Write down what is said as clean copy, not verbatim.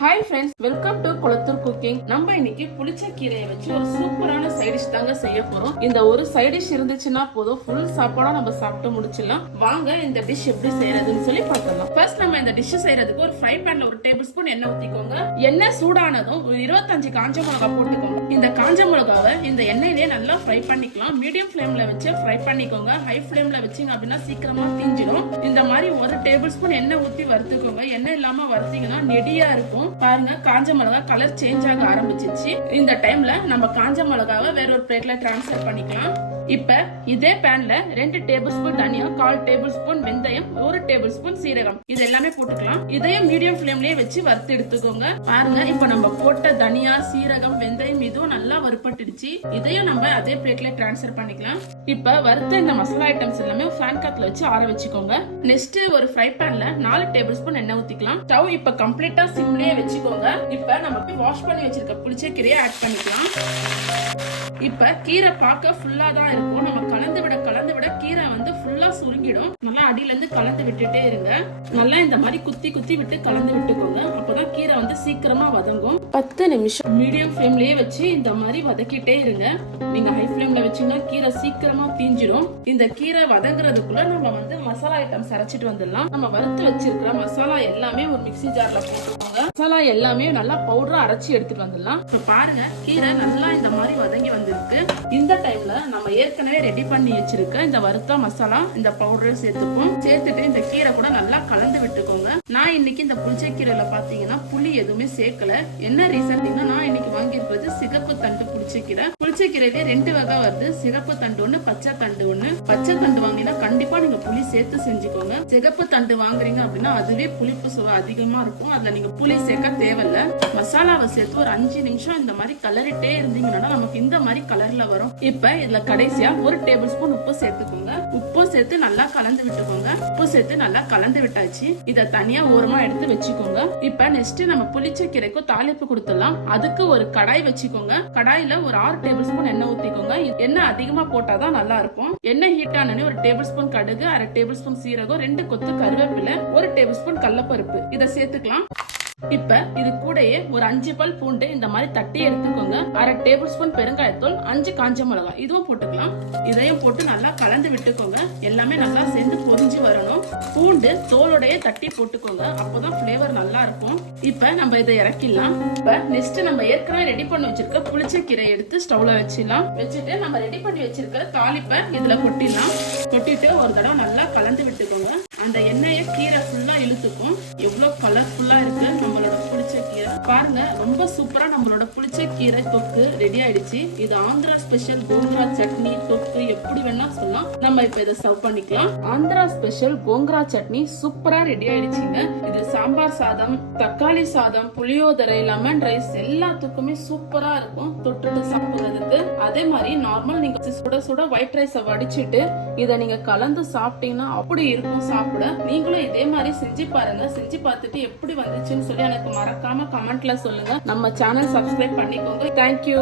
Hi friends, welcome to Kolathur cooking. நம்ம இன்னைக்கு புளிச்ச கீரையை வச்சு ஒரு சூப்பரான சைடிஷ் தாங்க செய்ய போறோம். இந்த ஒரு சைடிஷ் இருந்துச்சுன்னா போதும், ஃபுல் சாப்பாடா நம்ம சாப்பிட்டு முடிச்சிடலாம். வாங்க இந்த டிஷ் எப்படி செய்யறதுன்னு சொல்லி பார்க்கலாம். ஃபர்ஸ்ட் நம்ம இந்த டிஷ் செய்யறதுக்கு ஒரு ஃப்ரை பேன்ல ஒரு டேபிள் ஸ்பூன் எண்ணெய் ஊத்திக்கோங்க. எண்ணெய் சூடானதும் ஒரு 25 காஞ்ச மிளகா போட்டுக்கோங்க. இந்த காஞ்ச மிளகாவை இந்த எண்ணெயிலே நல்லா ஃப்ரை பண்ணிக்கலாம். மீடியம் ஃப்ளேம்ல வச்சு ஃப்ரை பண்ணிக்கோங்க. ஹை ஃப்ளேம்ல வச்சீங்க அப்படின்னா சீக்கிரமா தீஞ்சிடும். இந்த மாதிரி ஒரு டேபிள் ஸ்பூன் எண்ணெய் ஊத்தி வறுத்துக்கோங்க. எண்ணெய் இல்லாம வறுத்தீங்கன்னா நெடியா இருக்கும். பாருங்க, காஞ்ச மிளகா கலர் சேஞ்ச் ஆக ஆரம்பிச்சிச்சு. இந்த டைம்ல நம்ம காஞ்ச மிளகாவை வேற ஒரு பிளேட்ல டிரான்ஸ்ஃபர் பண்ணிக்கலாம். இப்ப இதே பேன்ல 2 டேபிள் ஸ்பூன் தனியா, 1/4 டேபிள் ஸ்பூன் வெந்தயம், 1 டேபிள் ஸ்பூன் சீரகம், இது எல்லாமே போட்டுக்கலாம். இதையும் மீடியம் ஃப்ளேம்லயே வச்சு வறுத்து எடுத்துக்கோங்க. பாருங்க, இப்ப நம்ம போட்ட தனியா, சீரகம், வெந்தயம் இதுவும் நல்லா வறுப்பட்டுடுச்சு. இதையும் நம்ம அதே பிளேட்ல டிரான்ஸ்ஃபர் பண்ணிக்கலாம். இப்ப வறுத்த இந்த மசாலா ஐட்டம்ஸ் எல்லாமே ஃபேன் காத்துல வச்சு ஆற வச்சுக்கோங்க. நெக்ஸ்ட் ஒரு ஃப்ரை பேன்ல 4 டேபிள் ஸ்பூன் எண்ணெய் ஊத்திக்கலாம். ஸ்டவ் இப்ப கம்ப்ளீட்டா சிம்லயே வச்சுக்கோங்க. இப்ப நம்ம வாஷ் பண்ணி வச்சிருக்க புளிச்ச கீரையை ஆட் பண்ணிக்கலாம். இப்ப கீரை பார்க்க ஃபுல்லா தான் இருக்கும். நம்ம கலந்து விட கீரை வந்து ஃபுல்லா சுருங்கிடும். நல்லா அடியில இருந்து கலந்து விட்டுட்டே இருங்க. நல்லா இந்த மாதிரி குத்தி விட்டு கலந்து விட்டுக்கோங்க. அப்பதான் கீரை வந்து சீக்கிரமா வதங்கும். 10 நிமிஷம் மீடியம் ஃப்ளேம்லயே வச்சு இந்த மாதிரி வதக்கிட்டே இருங்க. நீங்க ஹை ஃப்ளேம்ல வச்சீங்கன்னா கீரை சீக்கிரமா தீஞ்சிடும். இந்த கீரை வதங்குறதுக்குள்ள நம்ம வந்து மசாலா ஐட்டம்ஸ் அரைச்சிட்டு வந்துடலாம். நம்ம வறுத்து வச்சிருக்கிற மசாலா எல்லாமே ஒரு மிக்ஸி ஜார்ல போட்டுக்கோங்க. மசாலா எல்லாமே நல்லா பவுடரா அரைச்சி எடுத்துட்டு வந்துடலாம். இப்ப பாருங்க, கீரை நல்லா இந்த மாதிரி வதங்கி வந்திருக்கு. இந்த டைம்ல நம்ம ஏற்கனவே ரெடி பண்ணி வச்சிருக்க இந்த வறுத்த மசாலா, இந்த பவுடர் சேர்த்துட்டு இந்த கீரை கூட நல்லா கலந்து விட்டுக்கோங்க. நான் இன்னைக்கு இந்த புளிச்ச கீரையில பாத்தீங்கன்னா புளி எதுவுமே சேர்க்கல. என்ன ரீசன், நான் இன்னைக்கு வாங்கியிருப்பது சிகப்பு தண்டு புளிச்ச கீரை. புளிச்ச கீரையிலே 2 வகை வருது. சிகப்பு தண்டு ஒண்ணு, பச்சை தண்டு ஒண்ணு. பச்சை தண்டு வாங்கினா கண்டிப்பா நீங்க புளி சேர்த்து செஞ்சுக்கோங்க. சிகப்பு தண்டு வாங்குறீங்க அப்படின்னா அதுவே புளிப்பு சுவை அதிகமா இருக்கும். அதுல நீங்க புளி சேர்க்க தேவையில்ல. மசாலாவை சேர்த்து ஒரு 5 நிமிஷம் இந்த மாதிரி கலரிட்டே இருந்தீங்கன்னா நமக்கு இந்த மாதிரி கலர்ல வரும். இப்ப இதுல கடைசியா 1 டேபிள் ஸ்பூன் உப்பு சேர்த்துக்கோங்க. உப்பு சேர்த்து நல்லா கலந்து விட்டுக்கோங்க. உப்பு சேர்த்து நல்லா கலந்து விட்டாச்சு. இத தனியா ஓரமா எடுத்து வச்சுக்கோங்க. இப்ப நெக்ஸ்ட் நம்ம புளிச்ச கீரைக்கும் தாளிப்பு கொடுத்துடலாம். அதுக்கு ஒரு கடாய் வச்சுக்கோங்க. கடாயில ஒரு 6 டேபிள் ஸ்பூன் எண்ணெய் ஊத்திக்கோங்க. எண்ணெய் அதிகமா போட்டாதான் நல்லா இருக்கும். எண்ணெய் ஹீட் ஆனனே 1 டேபிள் ஸ்பூன் கடுகு, 1/2 டேபிள் ஸ்பூன் சீரகம், 2 கொத்து கருவேப்பிலை, 1 டேபிள் ஸ்பூன் கடலைப்பருப்பு இத சேர்த்துக்கலாம். இப்ப இது கூடயே ஒரு 5 பல் பூண்டு இந்த மாதிரி தட்டி எடுத்துக்கோங்க. 1/2 டேபிள் ஸ்பூன் பெருங்காயத்தூள், 5 காஞ்ச மிளகாய் இதுவும் போட்டுக்கலாம். இதையும் போட்டு நல்லா கலந்து விட்டுக்கோங்க. எல்லாமே நல்லா சேர்ந்து பொரிஞ்சு வரணும். பூண்டு தோலோடயே தட்டி போட்டுக்கோங்க. அப்போதான் ஃபிளேவர் நல்லா இருக்கும். இப்ப நம்ம இதை இறக்கிடலாம். இப்ப நெக்ஸ்ட் நம்ம ஏற்கனவே ரெடி பண்ணி வச்சிருக்க புளிச்ச கீரை எடுத்து ஸ்டவ்ல வச்சிடலாம். வச்சுட்டு நம்ம ரெடி பண்ணி வச்சிருக்கிற தாளிப்பை இதுல கொட்டிடலாம். கொட்டிட்டு ஒரு தடவை நல்லா கலந்து விட்டுக்கோங்க. அந்த எண்ணெயை கீரை ஃபுல்லா இழுத்துக்கும். எவ்வளவு கலர்ஃபுல்லா இருக்கு நம்மளோட புளிச்ச கீரை. பாருங்க, ரொம்ப சூப்பரா நம்மளோட புளிச்ச கீரை தொக்கு ரெடி ஆயிடுச்சு. இது ஆந்திரா ஸ்பெஷல் கோங்கரா சட்னி தொக்கு, எப்படி வேணா சொல்லலாம். நம்ம இப்ப இதை சர்வ் பண்ணிக்கலாம். ஆந்திரா ஸ்பெஷல் கோங்கரா சட்னி சூப்பரா ரெடி ஆயிடுச்சுங்க. இது சாம்பார் சாதம், தக்காளி சாதம், புளியோதரை, லெமன் ரைஸ் எல்லாத்துக்குமே சூப்பரா இருக்கும் தொட்டுட்டு சாப்பிடுறதுக்கு. அதே மாதிரி நார்மல் நீங்க சுட சுட ஒயிட் ரைஸை வடிச்சிட்டு இதை நீங்க கலந்து சாப்பிட்டீங்கன்னா அப்படி இருக்கும் சாப்பிட. நீங்களும் இதே மாதிரி செஞ்சு பாருங்க. செஞ்சு பார்த்துட்டு எப்படி வந்துச்சுன்னு சொல்லி எனக்கு மறக்காம கமெண்ட்ல சொல்லுங்க. நம்ம சேனல் சப்ஸ்கிரைப் பண்ணிக்கோங்க. தேங்க்யூ.